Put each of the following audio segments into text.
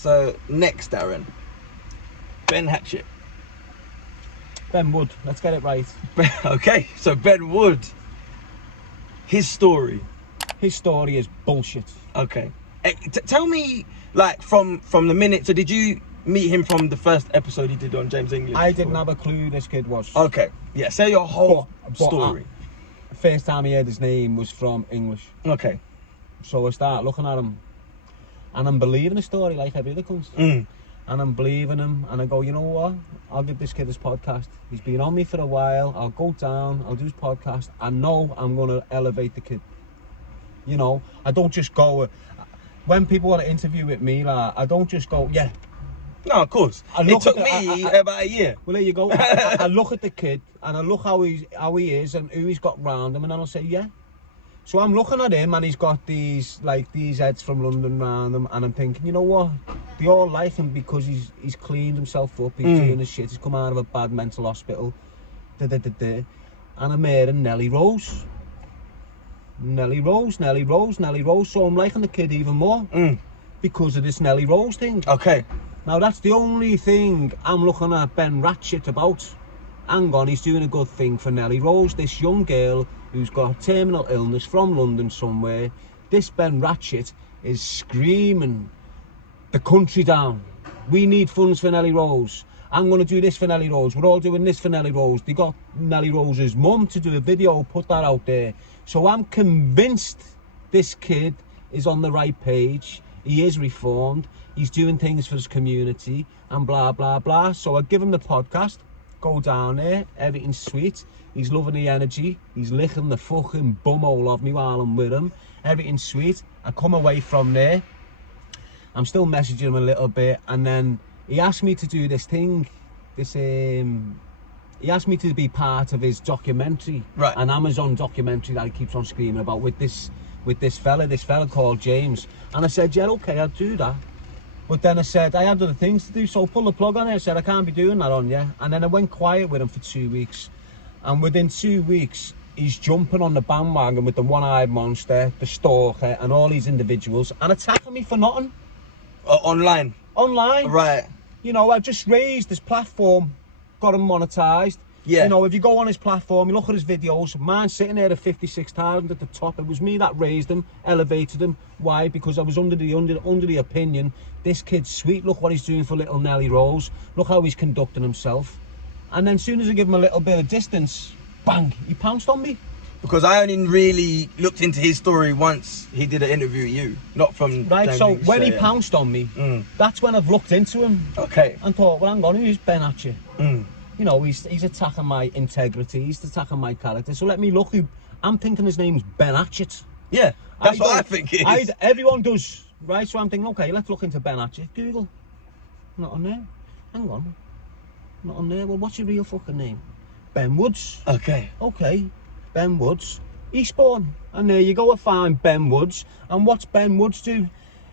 So next, Darren, Ben Hatchett. Ben Wood, let's get it right. Okay, so Ben Wood. His story. His story is bullshit. Okay. Tell me, like, from the minute. So did you meet him from the first episode he did on James English? I didn't have a clue who this kid was. Okay. Yeah. Say your whole story. First time I heard his name was from English. Okay. So I start looking at him, and I'm believing his story like every other cunt. And I'm believing him, and I go, you know what? I'll give this kid his podcast. He's been on me for a while. I'll go down. I'll do his podcast. I know I'm gonna elevate the kid. You know, I don't just go. When people want to interview with me, like, I don't just go, yeah. No, of course. It took me about a year. Well, there you go. I look at the kid and I look how he is and who he's got round him, and then I'll say, yeah. So I'm looking at him and he's got these heads from London round him, and I'm thinking, you know what? They all like him because he's cleaned himself up. He's doing his shit. He's come out of a bad mental hospital. And I'm hearing Nelly Rose. Nelly Rose. So I'm liking the kid even more because of this Nelly Rose thing. Okay. Now that's the only thing I'm looking at Ben Hatchett about. Hang on, he's doing a good thing for Nelly Rose, this young girl who's got terminal illness from London somewhere. This Ben Hatchett is screaming the country down. We need funds for Nelly Rose. I'm going to do this for Nelly Rose. We're all doing this for Nelly Rose. They got Nelly Rose's mum to do a video, put that out there. So I'm convinced this kid is on the right page. He is reformed. He's doing things for his community and blah, blah, blah. So I give him the podcast, go down there, everything's sweet. He's loving the energy. He's licking the fucking bumhole of me while I'm with him. Everything's sweet. I come away from there. I'm still messaging him a little bit, and then he asked me to do this thing. He asked me to be part of his documentary, right? An Amazon documentary that he keeps on screaming about with this fella called James. And I said, yeah, okay, I'll do that. But then I said, I had other things to do, so pull the plug on it. I said, I can't be doing that on you. And then I went quiet with him for 2 weeks. And within 2 weeks, he's jumping on the bandwagon with the one-eyed monster, the stalker, and all these individuals, and attacking me for nothing. Online? Online. Right. You know, I just raised this platform, got him monetized. Yeah. You know, if you go on his platform, you look at his videos, mine's sitting there at 56,000 at the top. It was me that raised him, elevated him. Why? Because I was under the opinion, this kid's sweet, look what he's doing for little Nelly Rose, look how he's conducting himself. And then as soon as I give him a little bit of distance, bang, he pounced on me. Because I only really looked into his story once he did an interview with you, not from... Right, so when he pounced on me, that's when I've looked into him. Okay. And thought, well, hang on, who's Ben Hatchett? You know, he's attacking my integrity, he's attacking my character, so let me look who... I'm thinking his name's Ben Hatchett. Yeah, that's what I think it is. Everyone does, right? So I'm thinking, okay, let's look into Ben Hatchett. Google. Not on there. Hang on. Not on there. Well, what's your real fucking name? Ben Woods. Okay. Okay. Ben Woods. Eastbourne. And there you go, I find Ben Woods. And what's Ben Woods do?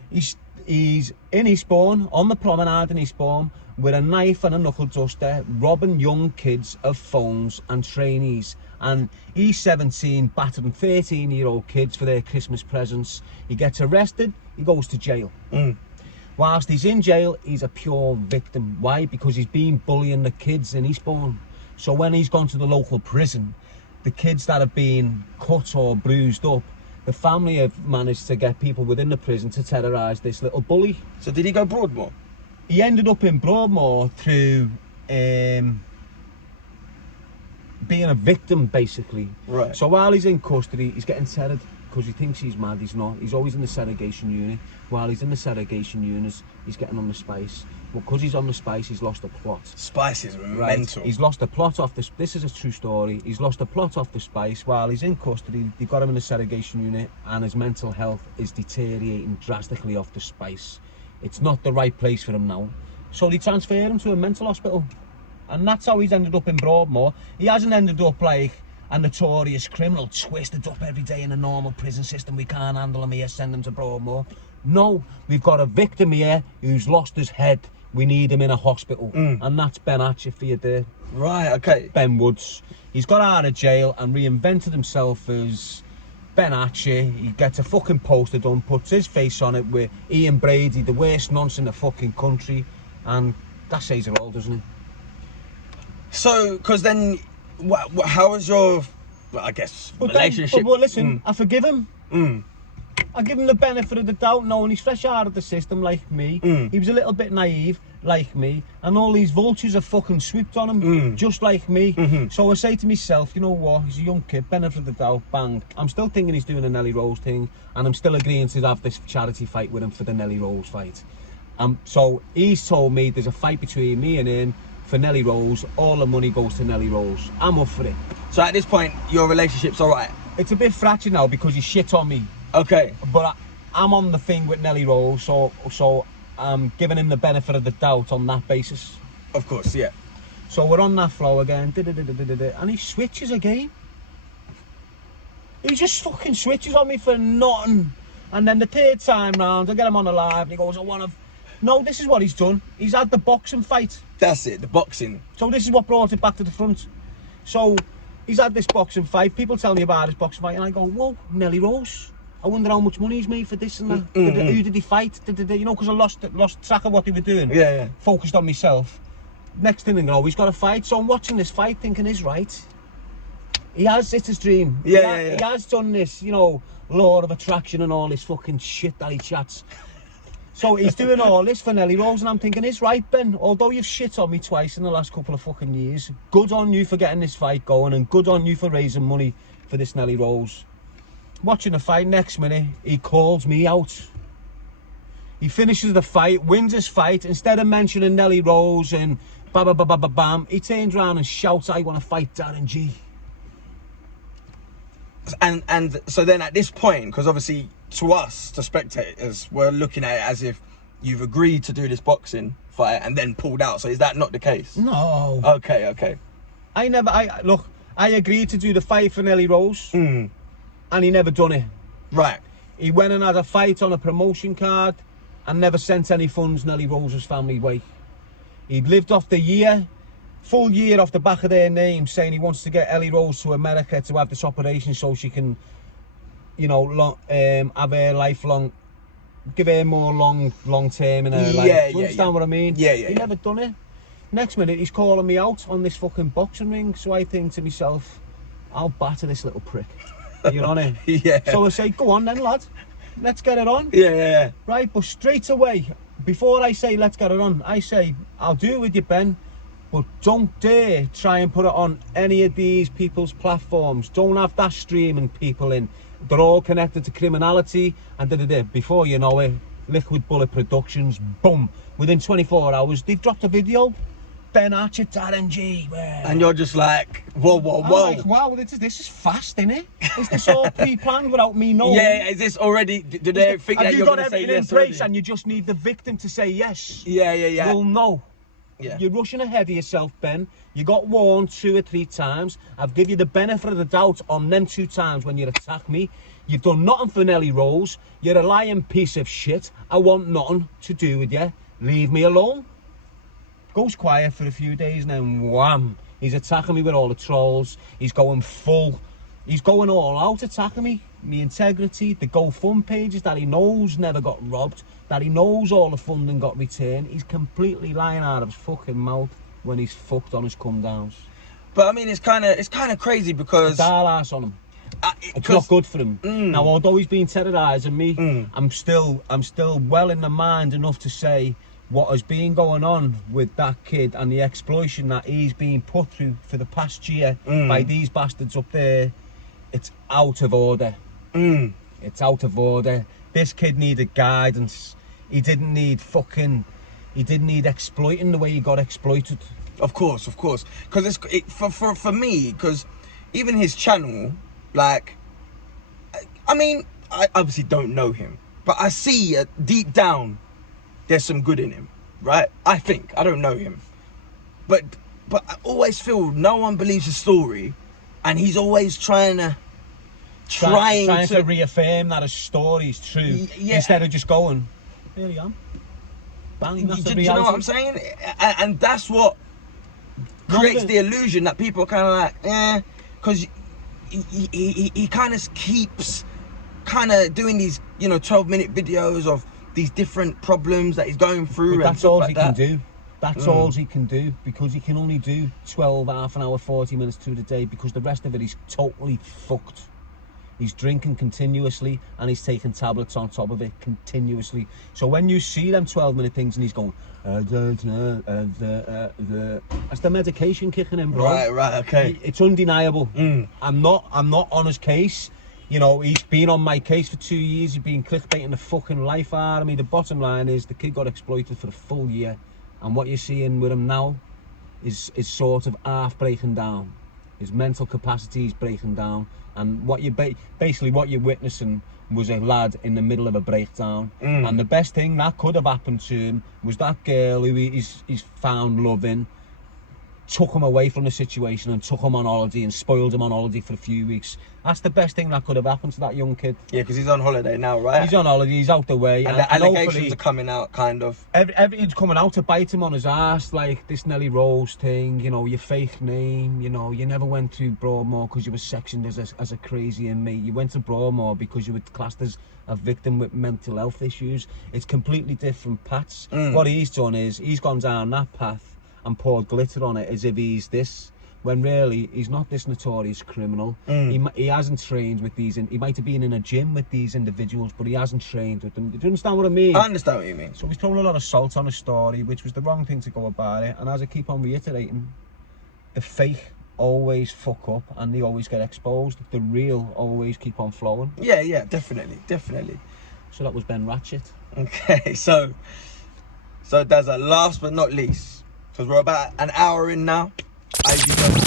He's in Eastbourne, on the promenade in Eastbourne, with a knife and a knuckle duster, robbing young kids of phones and trainees. And he's 17, battering 13-year-old kids for their Christmas presents. He gets arrested, he goes to jail. Whilst he's in jail, he's a pure victim. Why? Because he's been bullying the kids in Eastbourne. So when he's gone to the local prison, the kids that have been cut or bruised up, the family have managed to get people within the prison to terrorise this little bully. So did he go Broadmoor? He ended up in Broadmoor through being a victim, basically. Right. So while he's in custody, he's getting terrored because he thinks he's mad. He's not. He's always in the segregation unit. While he's in the segregation unit, he's getting on the spice. But because he's on the spice, he's lost the plot. Spice is mental. He's lost the plot off this. This is a true story. He's lost the plot off the spice. While he's in custody, they've got him in the segregation unit, and his mental health is deteriorating drastically off the spice. It's not the right place for him now. So they transfer him to a mental hospital. And that's how he's ended up in Broadmoor. He hasn't ended up like a notorious criminal, twisted up every day in a normal prison system. We can't handle him here, send him to Broadmoor. No, we've got a victim here who's lost his head. We need him in a hospital. And that's Ben Hatchett for you there. Right, okay. Ben Woods. He's got out of jail and reinvented himself as Ben Hatchett, he gets a fucking poster done, puts his face on it with Ian Brady, the worst nonce in the fucking country, and that says it all, doesn't it? So, because then, how was your, well, I guess, relationship? But listen, I forgive him. I give him the benefit of the doubt, knowing he's fresh out of the system like me. He was a little bit naive like me, and all these vultures are fucking swooped on him just like me. So I say to myself, you know what, he's a young kid, benefit of the doubt, bang. I'm still thinking he's doing a Nelly Rose thing, and I'm still agreeing to have this charity fight with him for the Nelly Rose fight. So he's told me there's a fight between me and him for Nelly Rose. All the money goes to Nelly Rose. I'm up for it. So at this point, your relationship's all right? It's a bit fractured now because he shit on me. Okay. But I'm on the thing with Nelly Rose, so I'm giving him the benefit of the doubt on that basis. Of course, yeah. So we're on that flow again, and he switches again. He just fucking switches on me for nothing. And then the third time round, I get him on the live, and he goes, No, this is what he's done. He's had the boxing fight. That's it, the boxing. So this is what brought it back to the front. So he's had this boxing fight. People tell me about his boxing fight, and I go, whoa, Nelly Rose. I wonder how much money he's made for this and that. Who did he fight? You know, because I lost track of what they were doing. Yeah. Focused on myself. Next thing I know, he's got a fight. So I'm watching this fight thinking he's right. He has, it's his dream. He has done this, you know, law of attraction and all this fucking shit that he chats. So he's doing all this for Nelly Rose, and I'm thinking, it's right, Ben. Although you've shit on me twice in the last couple of fucking years, good on you for getting this fight going, and good on you for raising money for this Nelly Rose. Watching the fight, next minute, he calls me out. He finishes the fight, wins his fight. Instead of mentioning Nelly Rose and bam, he turns around and shouts, I want to fight Darren Gee. And so then at this point, because obviously to us, to spectators, we're looking at it as if you've agreed to do this boxing fight and then pulled out. So is that not the case? No. Okay. Look, I agreed to do the fight for Nelly Rose, and he never done it. Right. He went and had a fight on a promotion card and never sent any funds Nelly Rose's family way. He'd lived off the full year off the back of their name, saying he wants to get Nelly Rose to America to have this operation so she can, you know, have her lifelong, give her more long term in her life. You understand what I mean? Yeah. He never done it. Next minute, he's calling me out on this fucking boxing ring. So I think to myself, I'll batter this little prick. You know what I mean? Yeah. So I say, go on then, lad. Let's get it on. Yeah. Right, but straight away, before I say let's get it on, I say, I'll do it with you, Ben. But don't dare try and put it on any of these people's platforms. Don't have that streaming people in. They're all connected to criminality and Before you know it, Liquid Bullet Productions, boom. Within 24 hours, they've dropped a video. Ben Hatchett, Darren Gee. And you're just like, whoa. Like, wow, this is fast, isn't it? Is this all pre-planned without me knowing? Yeah, is this already, do they think that you're going to say yes already? And you just need the victim to say yes. Yeah. Well, no. Yeah. You're rushing ahead of yourself, Ben. You got warned 2 or 3 times. I've given you the benefit of the doubt on them 2 times when you attacked me. You've done nothing for Nelly Rose. You're a lying piece of shit. I want nothing to do with you. Leave me alone. Goes quiet for a few days and then wham. He's attacking me with all the trolls. He's going full. He's going all out attacking me. My integrity, the GoFund pages that he knows never got robbed, that he knows all the funding got returned. He's completely lying out of his fucking mouth when he's fucked on his come downs. But I mean, it's kind of crazy because dial ass on him. It's not good for him. Now, although he's been terrorising me, I'm still well in the mind enough to say what has been going on with that kid and the exploitation that he's been put through for the past year by these bastards up there. It's out of order. It's out of order. This kid needed guidance. He didn't need exploiting the way he got exploited. Of course. Because for me, because even his channel, like, I mean, I obviously don't know him, but I see deep down there's some good in him, right? I think. I don't know him, but I always feel no one believes his story, and he's always trying to reaffirm that his story's true, instead of just going, here I am. Bang, that's the reality. Do you know what I'm saying? And that's what creates the illusion that people are kind of like, because he kind of keeps kind of doing these, you know, 12-minute videos of these different problems that he's going through. But and that's all like he that. can do. That's all he can do, because he can only do 12, half an hour, 40 minutes through the day, because the rest of it he's totally fucked. He's drinking continuously and he's taking tablets on top of it continuously. So when you see them 12-minute things and he's going, that's the medication kicking in, bro. Right, okay. It's undeniable. I'm not on his case. You know, he's been on my case for 2 years. He's been clickbaiting the fucking life out of me. The bottom line is the kid got exploited for a full year. And what you're seeing with him now is sort of half breaking down. His mental capacity is breaking down. And what you basically what you're witnessing was a lad in the middle of a breakdown. And the best thing that could have happened to him was that girl who he's found loving took him away from the situation and took him on holiday and spoiled him on holiday for a few weeks. That's the best thing that could have happened to that young kid. Yeah, because he's on holiday now, right? He's on holiday, he's out the way. And the allegations are coming out, kind of. Everything's coming out to bite him on his ass, like this Nelly Rose thing, you know, your fake name, you know, you never went to Broadmoor because you were sectioned as a crazy inmate. You went to Broadmoor because you were classed as a victim with mental health issues. It's completely different paths. What he's done is, he's gone down that path and poured glitter on it as if he's this, when really he's not this notorious criminal. He hasn't trained with these, he might have been in a gym with these individuals, but he hasn't trained with them. Do you understand what I mean? I understand what you mean. So he's throwing a lot of salt on his story, which was the wrong thing to go about it. And as I keep on reiterating, the fake always fuck up and they always get exposed. The real always keep on flowing. Yeah, definitely. So that was Ben Hatchett. Okay, so there's a last but not least, because we're about an hour in now. How you doing?